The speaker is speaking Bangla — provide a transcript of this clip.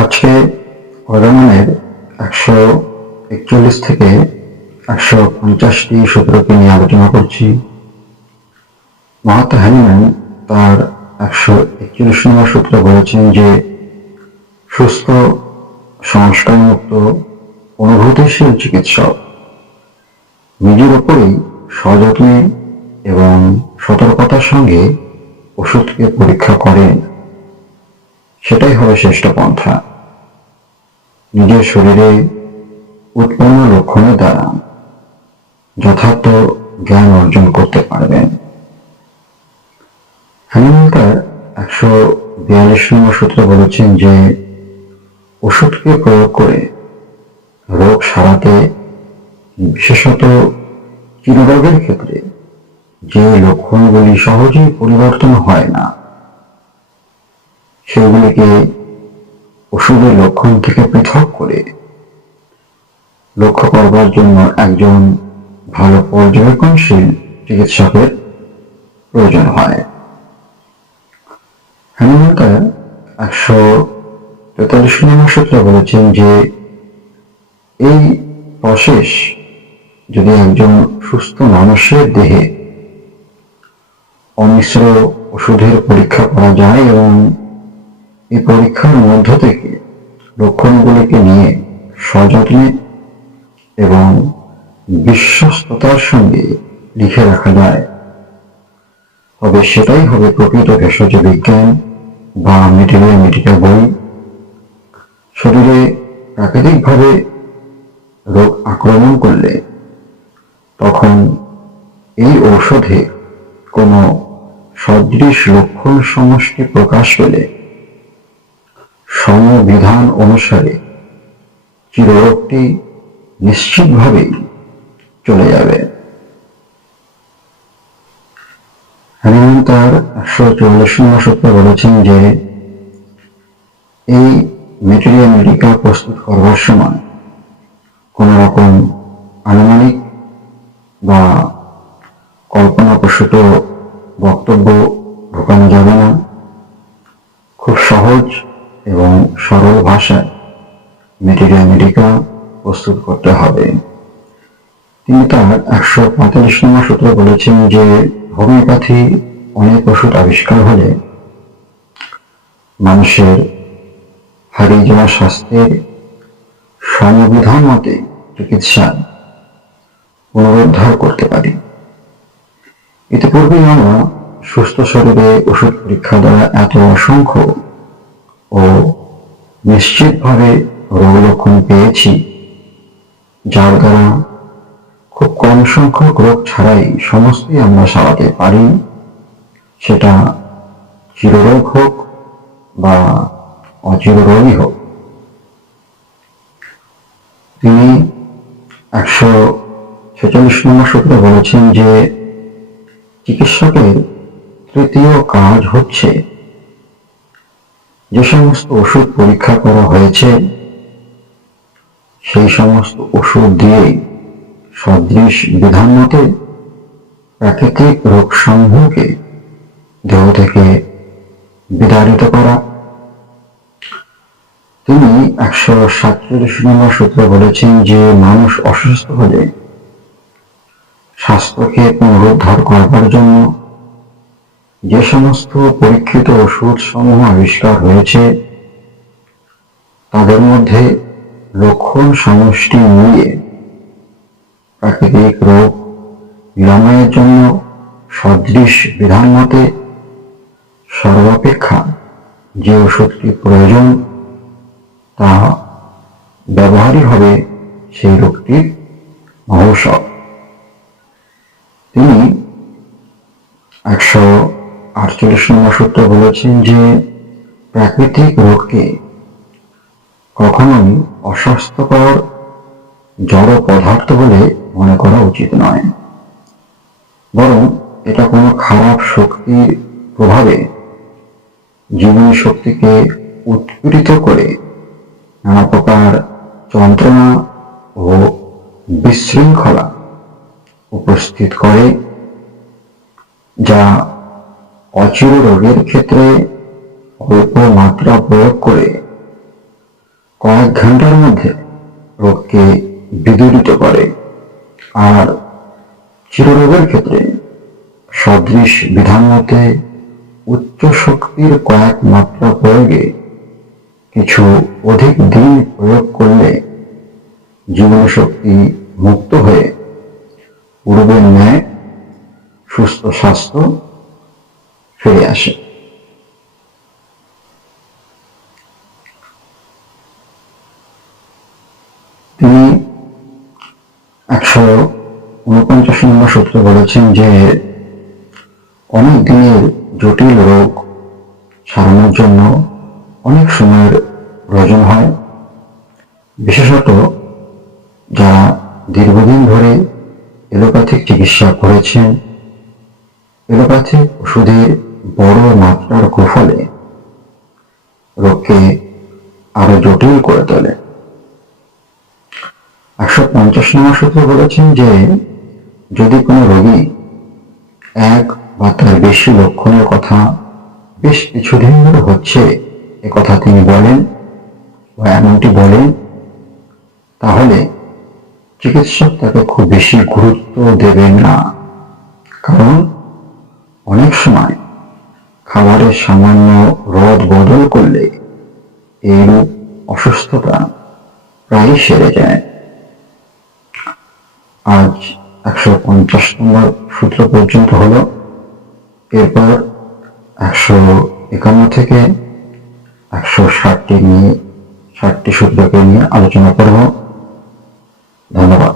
আজকে হরমোনের 141 থেকে 150টি সূত্রকে নিয়ে আলোচনা করছি। মহাত্মা হ্যানিম্যান তার 141 নম্বর সূত্রে বলেছেন যে সুস্থ, সংস্কারমুক্ত, অনুভূতিশীল চিকিৎসক নিজের ওপরেই সযত্নে এবং সতর্কতার সঙ্গে ওষুধকে পরীক্ষা করেন। সেটাই হবে শ্রেষ্ঠ পন্থা। নিজের শরীরে উৎপন্ন লক্ষণের দ্বারা যথার্থ জ্ঞান অর্জন করতে পারবেন। হ্যানিম্যান তার 142 নম্বর সূত্রে বলেছেন যে ওষুধকে প্রয়োগ করে রোগ সারাতে, বিশেষত চিররোগের ক্ষেত্রে যে লক্ষণগুলি সহজেই পরিবর্তন হয় না, সেগুলিকে ওষুধের লক্ষণ থেকে পৃথক করে লক্ষ্য করবার জন্য একজন ভালো পর্যবেক্ষণশীল চিকিৎসকের প্রয়োজন হয়। হ্যানিম্যান তার 143 নম্বর সূত্রে বলেছেন যে এই প্রসেস যদি একজন সুস্থ মানুষের দেহে অমিশ্র ওষুধের পরীক্ষা করা যায় এবং এই পরীক্ষার মধ্য থেকে লক্ষণগুলিকে নিয়ে সযত্নে এবং বিশ্বস্ততার সঙ্গে লিখে রাখা যায়, তবে সেটাই হবে প্রকৃত ভেষজ বিজ্ঞান বা মেডিকেল বই। শরীরে প্রাকৃতিকভাবে রোগ আক্রমণ করলে তখন এই ঔষধে কোনো সদৃশ লক্ষণ সমষ্টি প্রকাশ পেলে সংবিধান অনুসারে চিররোগটি নিশ্চিতভাবেই চলে যাবে। হ্যানিম্যান তার 144 নম্বর সূত্রে বলেছেন যে এই মেডিকা প্রস্তুত করবার সময় কোন রকম আনুমানিক বা কল্পনাপ্রসূত বক্তব্য ঢোকানো যাবে না। খুব সহজ এবং সরল ভাষায় মেডিকা প্রস্তুত করতে হবে। তিনি তার 145 নম্বর সূত্রে বলেছেন যে হোমিওপ্যাথি অনেক ওষুধ আবিষ্কার হলে মানুষের হারিয়ে যাওয়া স্বাস্থ্যের সংবিধান মতে চিকিৎসা পুনরুদ্ধার করতে পারি। ইতিপূর্বে আমরা সুস্থ শরীরে ওষুধ পরীক্ষা দ্বারা এত অসংখ্য ও নিশ্চিতভাবে রোগ লক্ষণ পেয়েছি, যার দ্বারা খুব কম সংখ্যক রোগ ছাড়াই সমস্তই আমরা সারাতে পারি, সেটা চিররোগ হোক বা অচিররোগই হোক। তিনি 146 নম্বর সূত্রে বলেছেন যে চিকিৎসকের তৃতীয় কাজ হচ্ছে যে সমস্ত ওষুধ পরীক্ষা করা হয়েছে সেই সমস্ত ওষুধ দিয়ে সদৃশ বিধান মতে প্রাকৃতিক রোগ সমূহকে দেহ থেকে বিতাড়িত করা। তিনি 147 নম্বর সূত্রে বলেছেন যে মানুষ অসুস্থ হলে স্বাস্থ্যকে পুনরুদ্ধার করবার জন্য যে সমস্ত পরীক্ষিত ওষুধ সমূহ আবিষ্কার হয়েছে তাদের মধ্যে লক্ষণ সমষ্টি মিলিয়ে প্রাকৃতিক রোগ নিরাময়ের জন্য সদৃশ বিধান মতে সর্বাপেক্ষা যে ওষুধটি প্রয়োজন তা ব্যবহারই হবে সেই রোগটির ঔষধ। তিনি 148 নম্বর সূত্রে বলেছেন যে প্রাকৃতিক রোগকে কখনোই অস্বাস্থ্যকর জড় পদার্থ বলে মনে করা উচিত নয়, বরং এটা কোনো খারাপ শক্তির প্রভাবে জীবনী শক্তিকে উৎপীড়িত করে নানা প্রকার যন্ত্রণা ও বিশৃঙ্খলা উপস্থিত করে, যা অচির রোগের ক্ষেত্রে অল্প মাত্রা প্রয়োগ করে কয়েক ঘন্টার মধ্যে রোগকে বিদূরিত করে। আর চিররোগের ক্ষেত্রে সদৃশ বিধান মতে উচ্চ শক্তির কয়েক মাত্রা প্রয়োগে কিছু অধিক দিন প্রয়োগ করলে জীবনশক্তি মুক্ত হয়ে পূর্বের ন্যায় সুস্থ স্বাস্থ্য ফিরে আসে। তিনি 149 নম্বর সূত্রে বলেছেন যে অনেক দিনের জটিল রোগ সারানোর জন্য অনেক সময়ের প্রয়োজন হয়, বিশেষত যারা দীর্ঘদিন ধরে এলোপ্যাথিক চিকিৎসা করেছেন। এলোপ্যাথিক ওষুধের বড় মাত্রার কুফলে রোগকে আরো জটিল করে তোলে। 150 নম্বর সূত্রে বলেছেন যে যদি কোনো রোগী এক বা তার বেশি লক্ষণের কথা বেশ কিছুদিন ধরে হচ্ছে একথা তিনি বলেন বা এমনটি বলেন, তাহলে চিকিৎসক তাকে খুব বেশি গুরুত্ব দেবেন না। কারণ অনেক সময় খাবারের সামান্য রদ বদল করলে এইরূপ অসুস্থতা প্রায়ই সেরে যায়। আজ 150 নম্বর সূত্র পর্যন্ত হলো। এরপর 151 থেকে 160টি সূত্রকে নিয়ে আলোচনা করব। ধন্যবাদ।